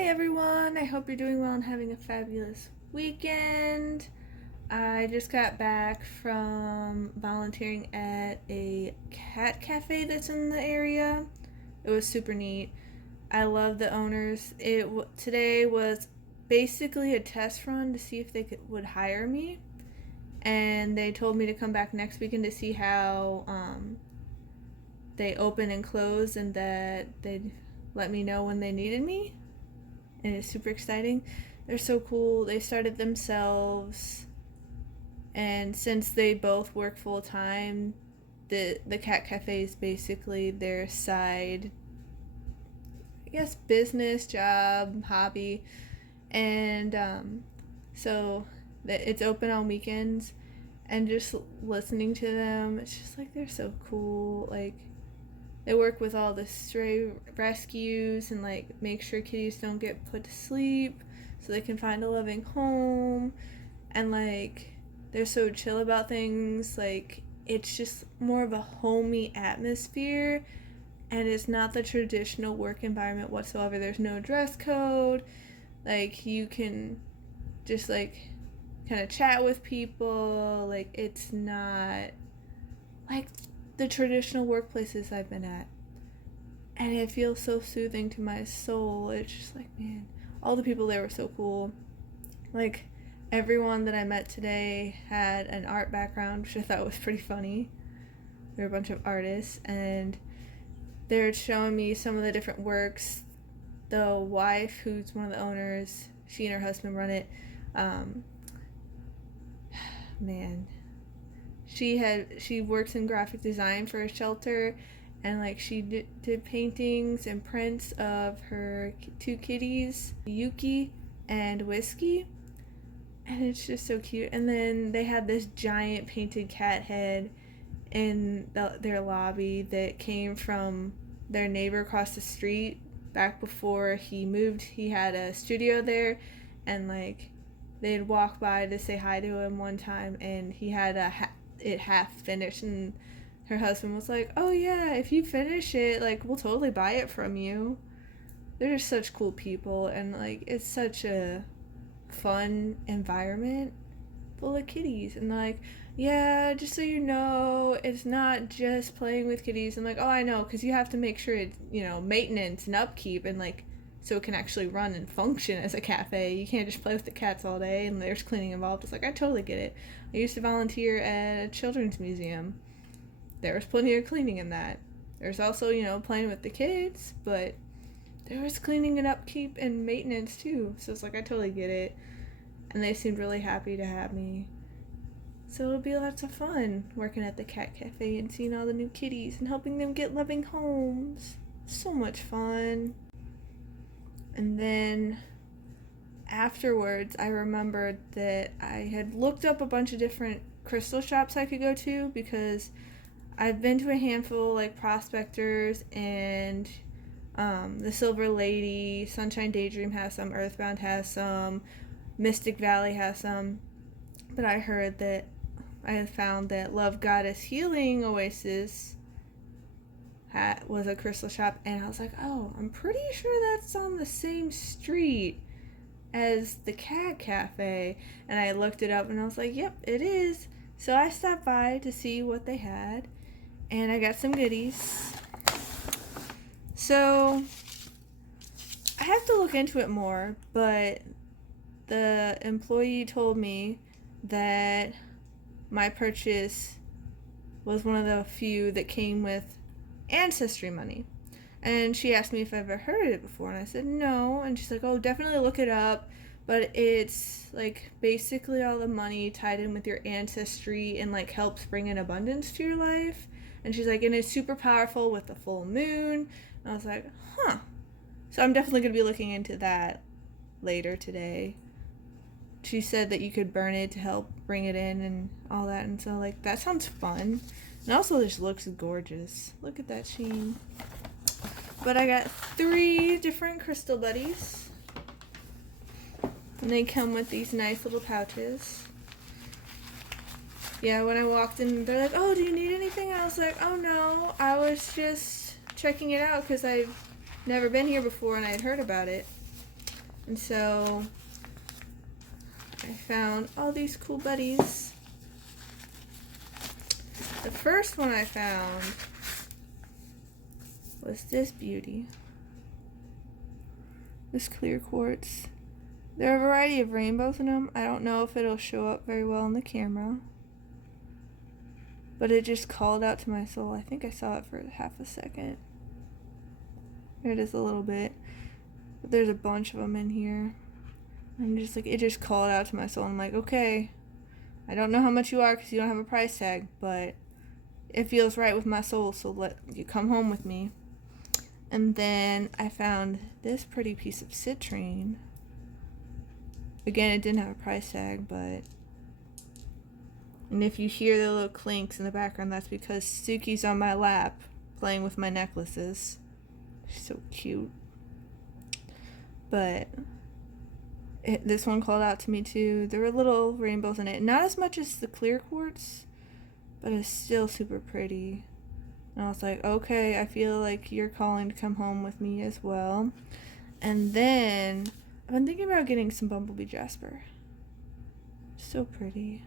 Hi everyone, I hope you're doing well and having a fabulous weekend. I just got back from volunteering at a cat cafe that's in the area. It was super neat. I love the owners. Today was basically a test run to see if would hire me, and they told me to come back next weekend to see how they open and close, and that they'd let me know when they needed me. And it's super exciting. They're so cool. They started themselves, and since they both work full time, the cat cafe is basically their side, I guess, business, job, hobby, and so it's open on weekends. And just listening to them, it's just like they're so cool. Like, they work with all the stray rescues and like make sure kitties don't get put to sleep so they can find a loving home. And like, they're so chill about things. Like, it's just more of a homey atmosphere, and it's not the traditional work environment whatsoever. There's no dress code. Like, you can just like kind of chat with people. Like, it's not like the traditional workplaces I've been at. And it feels so soothing to my soul. It's just like, man, all the people there were so cool. Like, everyone that I met today had an art background, which I thought was pretty funny. They were a bunch of artists, and they're showing me some of the different works. The wife, who's one of the owners, she and her husband run it. Man, she works in graphic design for a shelter, and like she did paintings and prints of her two kitties, Yuki and Whiskey, and it's just so cute. And then they had this giant painted cat head in their lobby that came from their neighbor across the street. Back before he moved, he had a studio there, and like they'd walk by to say hi to him one time, and he had it half finished, and her husband was like, "Oh yeah, if you finish it, like, we'll totally buy it from you." They're just such cool people, and like it's such a fun environment full of kitties. And like, yeah, just so you know, it's not just playing with kitties. And like, oh, I know, because you have to make sure it's, maintenance and upkeep, and like, so it can actually run and function as a cafe. You can't just play with the cats all day, and there's cleaning involved. It's like, I totally get it. I used to volunteer at a children's museum. There was plenty of cleaning in that. There's also, playing with the kids, but there was cleaning and upkeep and maintenance too. So it's like, I totally get it. And they seemed really happy to have me. So it'll be lots of fun working at the cat cafe and seeing all the new kitties and helping them get loving homes. So much fun. And then afterwards, I remembered that I had looked up a bunch of different crystal shops I could go to, because I've been to a handful, like Prospectors and the Silver Lady, Sunshine Daydream has some, Earthbound has some, Mystic Valley has some. But I had found that Love Goddess Healing Oasis was a crystal shop, and I was like, oh, I'm pretty sure that's on the same street as the cat cafe. And I looked it up, and I was like, yep, it is. So I stopped by to see what they had, and I got some goodies. So I have to look into it more, but the employee told me that my purchase was one of the few that came with ancestry money. And she asked me if I've ever heard of it before, and I said no. And she's like, oh, definitely look it up, but it's like basically all the money tied in with your ancestry, and like helps bring in abundance to your life. And she's like, and it's super powerful with the full moon. And I was like, huh. So I'm definitely going to be looking into that later today. She said that you could burn it to help bring it in and all that, and so like that sounds fun. And also this looks gorgeous. Look at that sheen. But I got 3 different crystal buddies, and they come with these nice little pouches. Yeah, when I walked in, they're like, oh, do you need anything? I was like, oh no, I was just checking it out because I've never been here before and I had heard about it. And so I found all these cool buddies. The first one I found was this beauty. This clear quartz. There are a variety of rainbows in them. I don't know if it'll show up very well on the camera, but it just called out to my soul. I think I saw it for half a second. There it is a little bit. But there's a bunch of them in here. And just like, it just called out to my soul. I'm like, okay, I don't know how much you are because you don't have a price tag, but it feels right with my soul, so let you come home with me. And then I found this pretty piece of citrine. Again, it didn't have a price tag, but... And if you hear the little clinks in the background, that's because Suki's on my lap playing with my necklaces. She's so cute. But this one called out to me too. There were little rainbows in it. Not as much as the clear quartz, but it's still super pretty. And I was like, okay, I feel like you're calling to come home with me as well. And then I've been thinking about getting some bumblebee jasper. So pretty.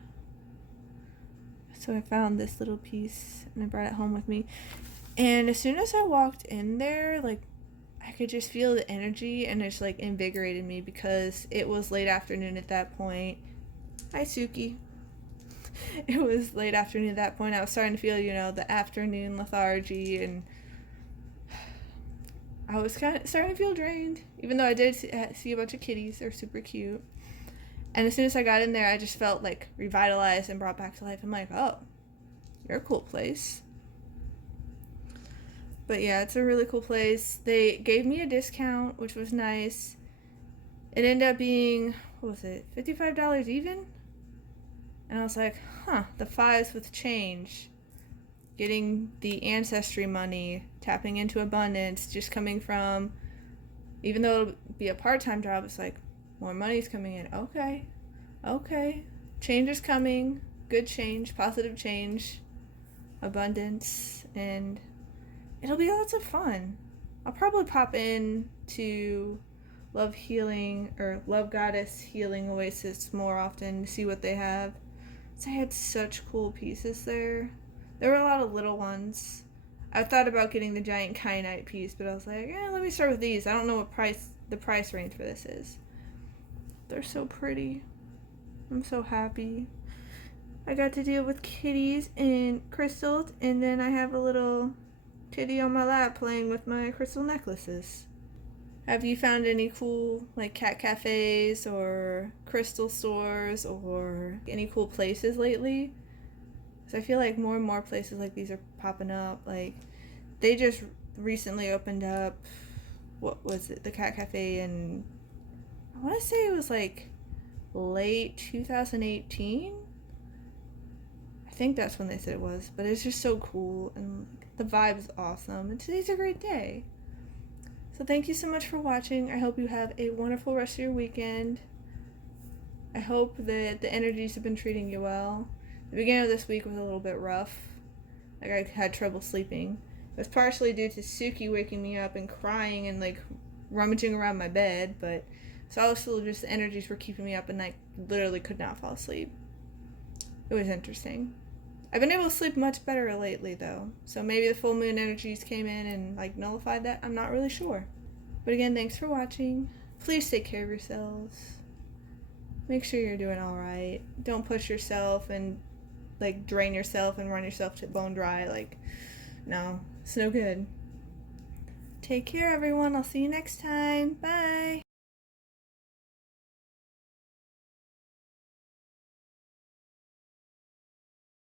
So I found this little piece and I brought it home with me. And as soon as I walked in there, like, I could just feel the energy, and it's like invigorated me because it was late afternoon at that point. Hi, Suki. It was late afternoon at that point. I was starting to feel, the afternoon lethargy, and I was kind of starting to feel drained, even though I did see a bunch of kitties. They're super cute. And as soon as I got in there, I just felt like revitalized and brought back to life. I'm like, oh, you're a cool place. But yeah, it's a really cool place. They gave me a discount, which was nice. It ended up being, what was it, $55 even? And I was like, the fives with change. Getting the ancestry money, tapping into abundance, just coming from, even though it'll be a part-time job, it's like, more money's coming in. Okay. Change is coming. Good change, positive change, abundance, and it'll be lots of fun. I'll probably pop in to Love Healing or Love Goddess Healing Oasis more often to see what they have. So I had such cool pieces there. There were a lot of little ones. I thought about getting the giant kyanite piece, but I was like, let me start with these. I don't know what the price range for this is. They're so pretty. I'm so happy. I got to deal with kitties and crystals, and then I have a little kitty on my lap playing with my crystal necklaces. Have you found any cool cat cafes or crystal stores or any cool places lately? Because I feel like more and more places like these are popping up. Like, they just recently opened up, what was it, the cat cafe in, I want to say it was late 2018. I think that's when they said it was, but it's just so cool and the vibe is awesome, and today's a great day. So thank you so much for watching. I hope you have a wonderful rest of your weekend. I hope that the energies have been treating you well. The beginning of this week was a little bit rough. I had trouble sleeping. It was partially due to Suki waking me up and crying and rummaging around my bed, but it's also just the energies were keeping me up and I literally could not fall asleep. It was interesting. I've been able to sleep much better lately, though. So maybe the full moon energies came in and nullified that. I'm not really sure. But again, thanks for watching. Please take care of yourselves. Make sure you're doing all right. Don't push yourself and drain yourself and run yourself to bone dry. No, it's no good. Take care, everyone. I'll see you next time. Bye.